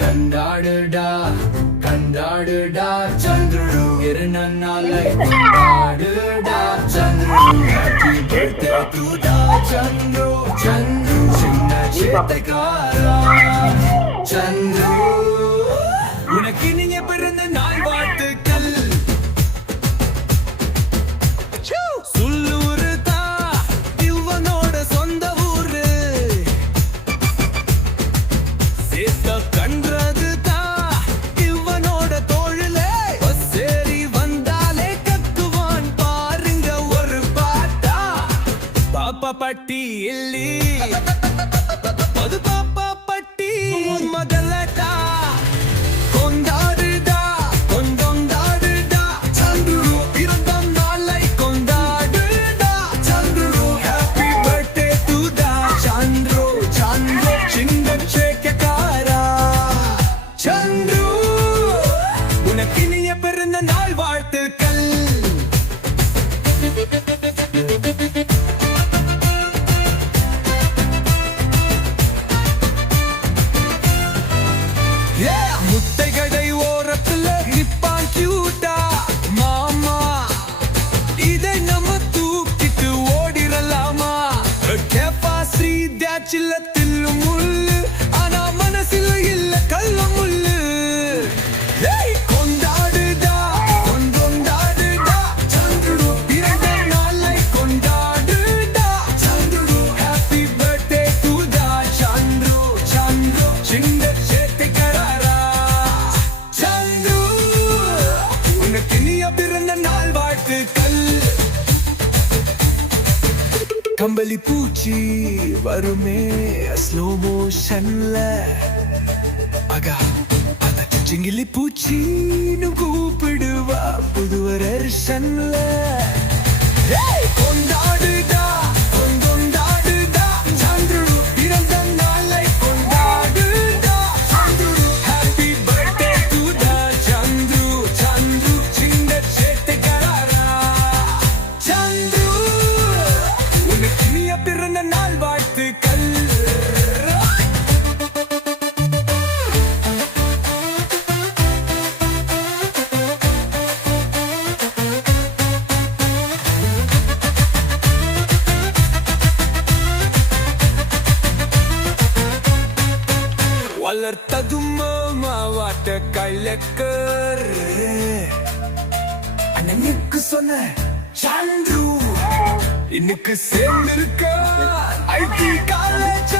கண்டாடுடா கண்டாடுடா சந்துரு இருநாளை கொண்டாடுடா சந்துரு ஹாப்பி பர்த்டே டு டா சந்துரு சந்துரு சின்ன சேட்டைக்காரா சந்துரு உனக்கு இனிய பிறந்த நாள் வாழ்த்துக்கள் சுல்லூரு தா இவனோட சொந்த ஊரு சேத்த கன்றது தா இவனோட தோழிலே பஸ்ஸேறி வந்தாலே கத்துவான் பாருங்க ஒரு பாட்டா பாப்பா பட்டி இல்லி அது பாப்பா பட்டி முதலடா கொண்டாடுடா கொண்டாடுடா சந்துரு பிறந்த நாளை கொண்டாடுடா சந்துரு ஹாப்பி பர்த்டே டு டா சந்துரு சந்துரு சின்ன சேட்டைக்காரா சந்துரு உனக்கு இனிய பிறந்த நாள் வாழ்த்துக்கள் முட்டைகடை ஓரத்துல நிப்பான் கியூட்டா மாமா இதை நம்ம தூக்கிட்டு ஓடிரலாமா கேப்பா ஸ்ரீ தியாச்சில்லத்தில் முள்ளு ஆனா மனசில் இல்ல கள்ள முள்ளு கொண்டாடுடா கொண்டாடுடா சந்துரு பிறந்த நாளை கொண்டாடுடா சந்துரு ஹாப்பி பர்த்டே டு டா சந்துரு சந்துரு சின்ன சேட்டைக்காரா சந்துரு உனக்கு இனிய பிறந்த நாள் வாழ்த்துக்கள் கம்பளி பூச்சி வருமே ஸ்லோ மோஷன்ல அகா அத சிங்கிலி பூச்சின்னு கூப்பிடுவா புது வருஷன்ல கொண்டாடுடா கொண்டாடுடா சந்துரு பிறந்த நாளை கொண்டாடுடா சந்துரு ஹாப்பி பர்த்டே டு டா சந்துரு சந்துரு சின்ன சேட்டைக்காரா சந்துரு உனக்கு இனிய பிறந்த நாள் வாழ்த்துக்கள் வளர்த்ததும் மாவாட்ட கலக்கர் அண்ணனுக்கு சொன்ன சந்துரு இன்னைக்கு சேர்ந்திருக்க ஐடி காலேஜ்